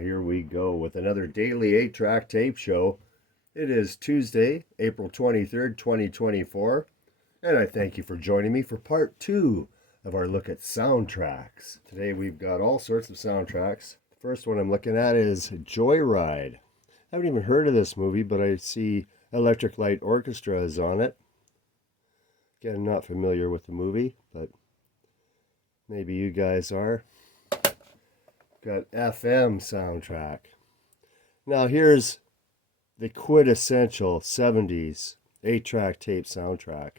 Here we go with another daily 8-track tape show. It is Tuesday, April 23rd, 2024, and I thank you for joining me for part 2 of our look at soundtracks. Today we've got all sorts of soundtracks. The first one I'm looking at is Joyride. I haven't even heard of this movie, but I see Electric Light Orchestra is on it. Again, not familiar with the movie, but maybe you guys are. Got FM soundtrack. Now here's the quintessential 70s 8-track tape soundtrack.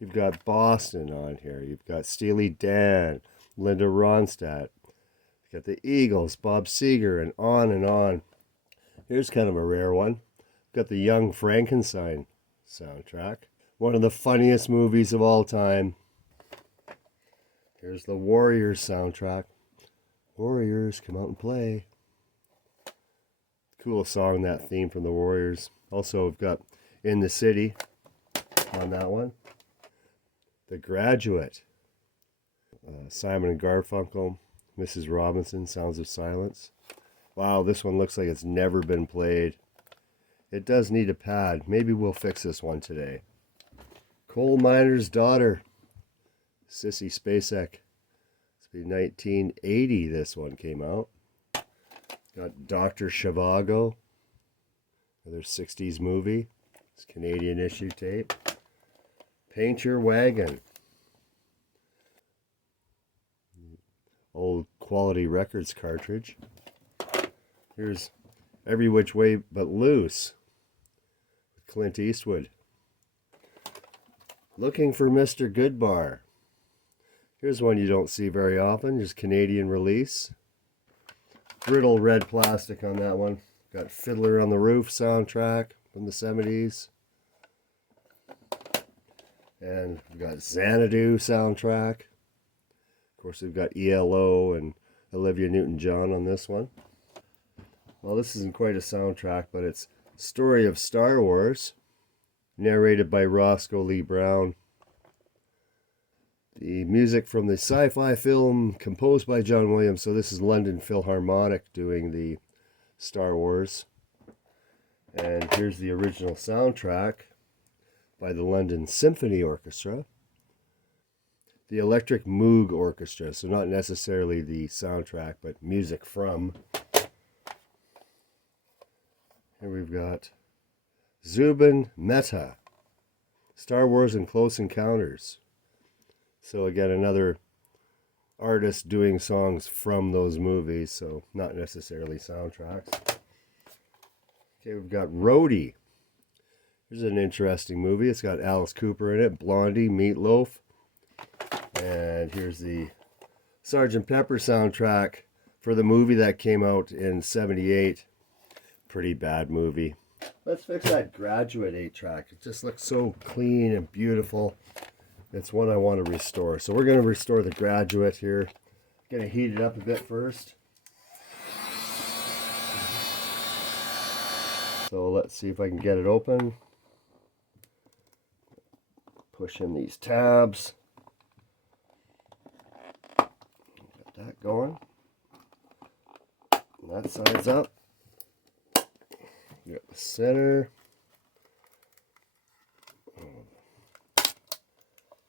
You've got Boston on here. You've got Steely Dan, Linda Ronstadt. You've got the Eagles, Bob Seger, and on and on. Here's kind of a rare one. You've got the Young Frankenstein soundtrack. One of the funniest movies of all time. Here's the Warriors soundtrack. Warriors, come out and play. Cool song, that theme from the Warriors. Also, we've got In the City on that one. The Graduate. Simon and Garfunkel. Mrs. Robinson, Sounds of Silence. Wow, this one looks like it's never been played. It does need a pad. Maybe we'll fix this one today. Coal Miner's Daughter. Sissy Spacek. 1980 this one came out. Got Dr. Zhivago, another 60s movie. It's Canadian issue tape. Paint Your Wagon. Old Quality Records cartridge. Here's Every Which Way But Loose with Clint Eastwood. Looking for Mr. Goodbar. Here's one you don't see very often, just Canadian release. Brittle red plastic on that one. Got Fiddler on the Roof soundtrack from the 70s. And we've got Xanadu soundtrack. Of course, we've got ELO and Olivia Newton-John on this one. Well, this isn't quite a soundtrack, but it's Story of Star Wars, narrated by Roscoe Lee Brown. The music from the sci-fi film composed by John Williams. So this is London Philharmonic doing the Star Wars. And here's the original soundtrack by the London Symphony Orchestra. The Electric Moog Orchestra. So not necessarily the soundtrack, but music from. Here we've got Zubin Mehta. Star Wars and Close Encounters. So again, another artist doing songs from those movies, so not necessarily soundtracks. Okay, we've got Roadie. Here's an interesting movie. It's got Alice Cooper in it, Blondie, Meatloaf. And here's the Sgt. Pepper soundtrack for the movie that came out in '78. Pretty bad movie. Let's fix that Graduate 8-track. It just looks so clean and beautiful. It's one I want to restore. So we're going to restore the Graduate here. Going to heat it up a bit first. So let's see if I can get it open. Push in these tabs. Got that going. And that side's up. Got the center.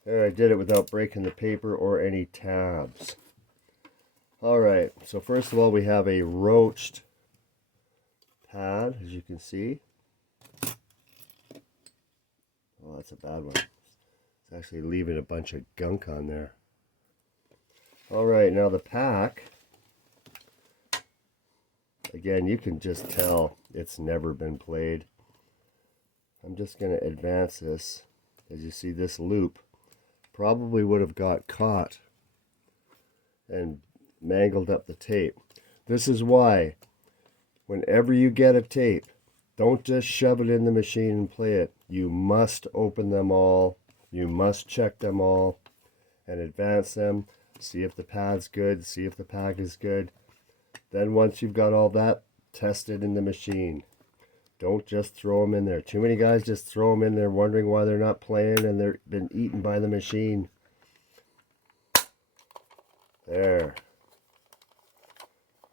There, I did it without breaking the paper or any tabs. Alright, so first of all we have a roached pad, as you can see. Oh, that's a bad one. It's actually leaving a bunch of gunk on there. Alright, now the pack. Again, you can just tell it's never been played. I'm just going to advance this. As you see, this loop probably would have got caught and mangled up the tape. This is why, whenever you get a tape, don't just shove it in the machine and play it. You must open them all. You must check them all and advance them. See if the pad's good. See if the pack is good. Then once you've got all that, test it in the machine. Don't just throw them in there. Too many guys just throw them in there wondering why they're not playing and they've been eaten by the machine. There.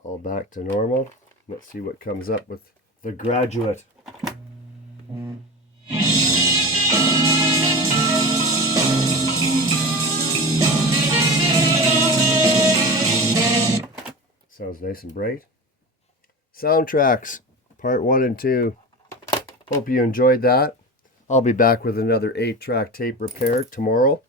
all back to normal. Let's see what comes up with The Graduate. Sounds nice and bright. Soundtracks, part 1 and 2. Hope you enjoyed that. I'll be back with another 8-track tape repair tomorrow.